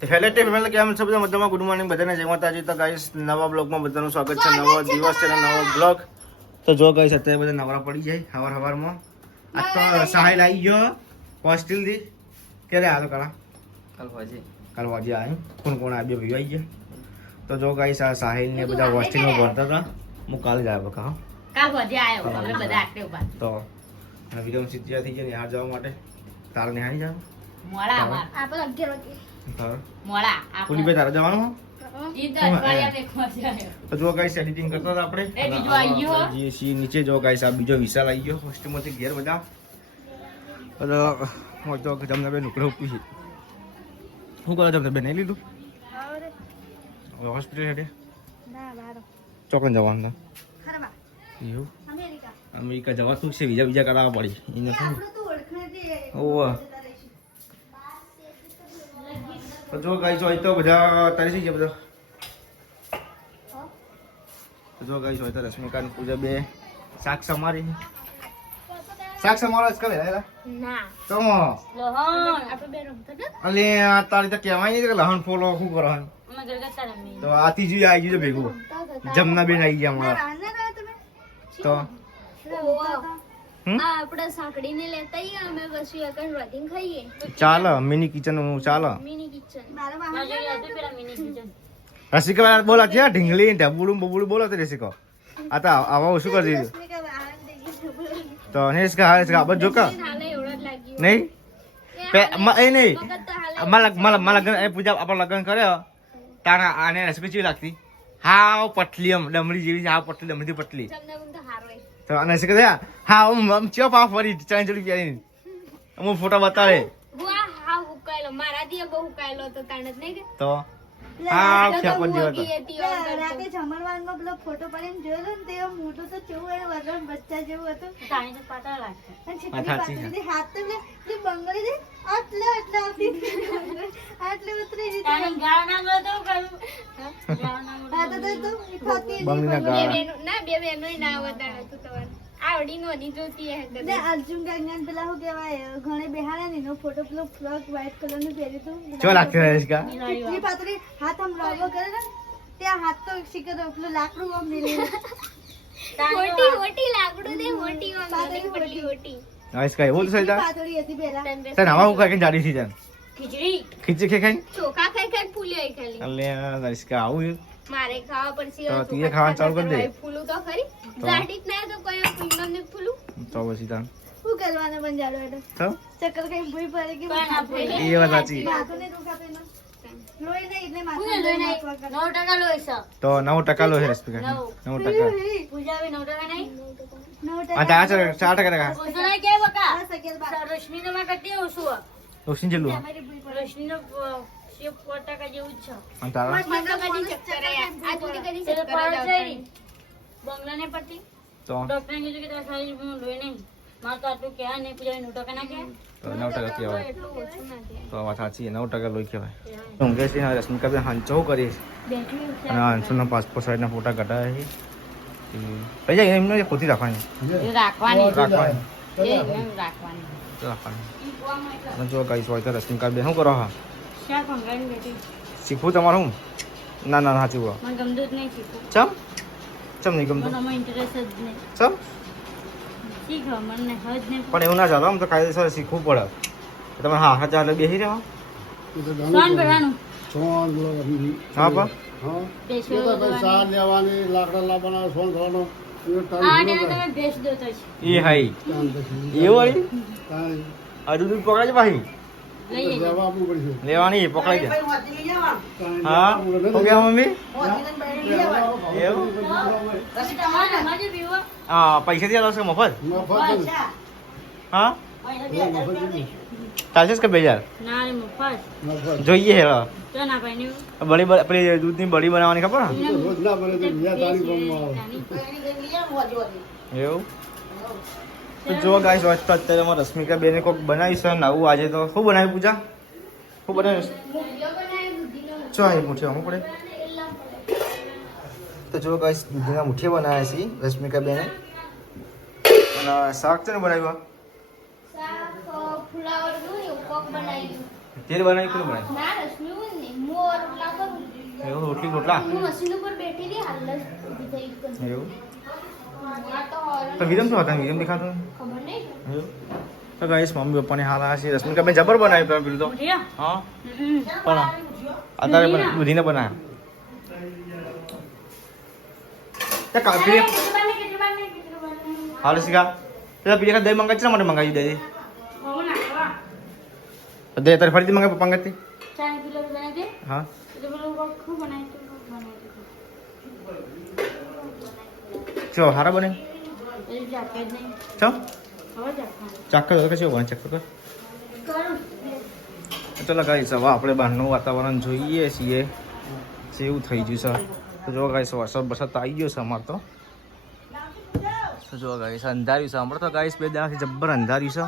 તો hello family કેમ છો બધા મજામાં? ગુડ મોર્નિંગ બધાને જય માતાજી. તો ગાઈસ નવા બ્લોગમાં બધાનું સ્વાગત છે. નવો દિવસ છે અને નવો બ્લોગ. તો જો ગાઈસ અત્યારે બધા નવરા પડી જાય હવારમાં. આ તો સાહિલ આવી ગયો હોસ્ટેલ થી. ક્યારે હાલો કરા? કાલ વાજે આવ્યો. કોણ આ બે ભાઈઓ આવી ગયા. તો જો ગાઈસ આ સાહિલ ને બધા હોસ્ટેલમાં ભણતા હતા. હું કાલે જ આવ્યો કાં કાલ વાજે આવ્યો અમે બધા આટલે ઉભા. તો અને વિરમ સિદ્ધિયા થઈ ગયા નિહાળ જવા માટે. તારે નિહાળી જાવ મોડા આપણે 11 વાગે મોડા કોની બે તારે જવાનું ઈ તો અઠવાડિયા ને ખોજે આવ્યો. તો જો ગાઈસ એડિટિંગ કરતા હતા આપણે. એ બીજો આવી ગયો. જે સી નીચે જો ગાઈસ આ બીજો વિશાલ આવી ગયો હોસ્ટેલમાંથી ઘેર બધા. તો હું તો જમને બે નુકડે ઉપી છે. શું કરો જમને બે નહીં લીધું? હવે હોસ્પિટલ હેડે ના બારો ચોકન જવાનું ખરબા એવું અમેરિકા અમેરિકા જવાતું છે. બીજા કરાવવા પડી એને શું આપણો તો ઓળખાણ દે ઓવા. તો જો ગાઈસ હોય તો બધા તારી થઈ ગયા બધા. તો જો ગાઈસ હોય તો રશ્મિકા ને પૂજા બે શાક સમારી શાક સમારો જ કરે હેલા ના તો લોહણ આપણે બે રમતા ને અલે આ તારી તો કહેવાય નહીં કે લહણ ફોલો શું કરો અમે ગરગતા રમી. તો આ ત્રીજું આવી ગયું છે ભેગું. જમના બેન આવી ગયા હમણાં. રાના ના તમે તો આ આપણે સાંકડીને લેતા આવીએ અમે પછી એકન રોટિંગ ખાઈએ ચાલો મિની કિચન ચાલો. મિની કિચન મારા ના વાહન જોઈએ આજે પેલા મિની કિચન. રસિકા બોલા છે ઢીંગલી ઢબુડું બબુડું બોલો તો રસિકો. આ તો આવા શું કરી દીધું રશ્મિકા વાહન દે ગઈ તો ને હા બસ જો કા હાલે એવડો જ લાગ્યો નહીં એ નહીં વખત હાલે મારા લગ્ન એ પૂજા આપણે લગ્ન કર્યો તારા આને રસમી ચેવી લાગતી? હાવ પટલી આમ ડમડી જેવી હાવ પટલી ડમડી પટલી. તમને હું તો હારો તો અને રસિકા થયા હા આમ ચો પા ફરી ચાંચડી પહેરીને અમુક ફોટા બતાવે વાહ હા હુકાયેલો મારા દીએ બહુ હુકાયેલો તો તાણે જ નહીં કે તો હા ખેપર જેવો હતો. રાતે જમણવારમાં પેલો ફોટો પાડીને જોયો ને તે મોટું તો કેવું એ વગર બચ્ચા જેવું હતું તાણી તો પાતળા લાગતા. અને આ ચીકણી સાચી પાતળી હાથ તો પેલી બંગડી દે આટલે આવતી આટલે ઉતરી જતી તાણી ગાળ ના ગયો તો કહ્યું ગાળ ના ગયો. હા તો ખાતી બંગડીના ગાળા. ના બે બેનો ના આવતા હતું તમારે આવડી નોની જોતી હે ને અર્જુન ગાંગન પેલા હું કહેવાય ઘણે બેહાડા ને એનો ફોટો પેલો ફ્રોક વ્હાઈટ કલર નું પહેર્યું હતું ચો લાગતી રસિકા? એટલી પાતળી હાથ આમ રાવો કરે ને ત્યાં હાથ તો શીખર પેલું લાકડું આમ મેલી મોટી મોટી લાકડું દે મોટી આમ પાતળી મોટી રસિકા એવું તો સજા પાતળી હતી પેલા તને આવા હું ખાઈને જાડી થઈ જાય ખીચડી ખીચી ખાઈ ચોખા ખાઈ ખાઈ ફૂલી આઈ ખાલી અલે રસિકા આવું મારે ખાવા પડશે તો તીએ ખાવાનું ચાલુ કરી દે. ફૂલું તો ખરી પ્લાસ્ટિક ના તો કોઈ ફૂલનો ને ફૂલું તો પછી તાન શું કરવાનું બંજાડો એટલે તો ચક્કર કઈ ભૂઈ પડે કે પણ ના ભૂઈ. એ વાત સાચી. માથું ને દુખાતો એનો લોહી નહીં એટલે હું માથું લોહી નહીં નહીં. 9% લોહી છે. તો 9% લો છે રસિકા 9%. પૂજા બી 9% નહીં. આ તારા 4% ટકા ઓછું નહીં કે બકા. નવ રોશનીનો માં કરતી ઓછું. રોશની જેટલું રોશનીનો 4% જેવું જ છે. અને તારા એટલે પાવર જઈ. બંગલાને પડતી. તો ડોક્ટરે કીધું કે તારા શરીરમાં લોહી નહીં. મારે તો આટલું કહેવાય નહીં. પૂજા 9% ના કહેવાય. તો 9% કહેવાય. એટલું ઓછું ના થાય તો વાત સાચી 9% લોહી કહેવાય. ઊંઘે છે ને રશ્મિકા બેન હંચો કરીએ છે બેઠી છે. અને અંશુના પાસપોર્ટ સાઈડના ફોટા કઢાયા છે પૈસા એમને ખોટી રાખવાની એ રાખવાની. રાખવાની એ એમ રાખવાની. રાખવાની. ઈ કુવામાં એટલે અને જો ગાઈસ હોય તો રશ્મિકા બેન શું કરો હા શાક મંગાવીને બેઠી. શીખવું તમારું હું ના ના સાચું કહો મને ગમતું જ નહીં શીખવું. ચમ નહીં ગમતું મને આમાં ઇન્ટરેસ્ટ જ નહીં. ચમ શીખવા મને હજ નહીં. પણ એવું ના ચાલો આમ તો કાયદેસર શીખવું પડે તમે હા હા ચાલે બેસી રહ્યો સોન ભરવાનું. હા પણ બેસ્યો આ ને તમે ભેંસ દોતો છે. એ હાઈ એ વળી હજુ દૂધ પકડાય છે પાછી લઈ જજો. લેવાની પકડાઈ દે હા શું કહેવા મમ્મી એવું પછી તમારે અમારે પીવો. હા પૈસાથી આલો છે મફત હા ચાલશે જ કે 2000 ના રે મફત. જોઈએ હેરો તો ના પાણી. બળી પેલી દૂધની બળી બનાવવાની ખબર એવું તો જો ગાઈસ વાત તો અત્યારે અમારે રશ્મિકા બેને કોઈક બનાવીશ નવું આજે તો શું બનાવ્યું પૂજા શું બનાવીશ ચો એ મુઠ્ઠી અમુક પડે તો જો ગાઈસ દૂધીના મુઠ્ઠી બનાવ્યા છે રશ્મિકા બેને અને શાક છે ને બનાવ્યું ફુલાવર નું કોક બનાવ્યું તેલ બનાવી કોણ બનાવ્યું ના રશ્મિ ને એવું રોટલી રોટલા હું મશીન ઉપર બેઠી હતી હાલ જ ઊભી થઈ ગઈ. એવું આ તો horror તો વિરમ શું હતા વિરમ દેખાતો ખબર નહીં. એવું તો ગાઈસ મમ્મી પપ્પાને હાલ આ છે રશ્મિકા બેન જબર બનાવી તમે પેલું તો ઉઠ્યા? હા હમ. પણ અત્યારે પણ દૂધીને બનાવ્યા તે કાપી કેટલી વાર નહીં? હાલ શીખા પેલા પીડિયા દહીં મંગાવી છે માટે મંગાવી દે બહુ નાખવા. દે તારે ફરીથી મંગાવી પપ્પા અંગતથી ચાને કિલો બનાવી દે. હા એટલે પેલું આખું બનાવી દે, બનાવી દે. ચો હારા બને એ જાકે જ નહીં. ચો હવે જાકે. ચાક કર કશી બને ચેક કર ચલો ગાઈસ હવે આપણે બહારનું વાતાવરણ જોઈએ છીએ જેવું થઈ ગયું છે તો જો ગાઈસ વરસાદ વરસાદ આવી ગયો છે અમારે તો જો ગાઈસ અંધાર્યું છે હમણાં તો ગાઈસ 2 દાડાથી જબ્બર અંધાર્યું છે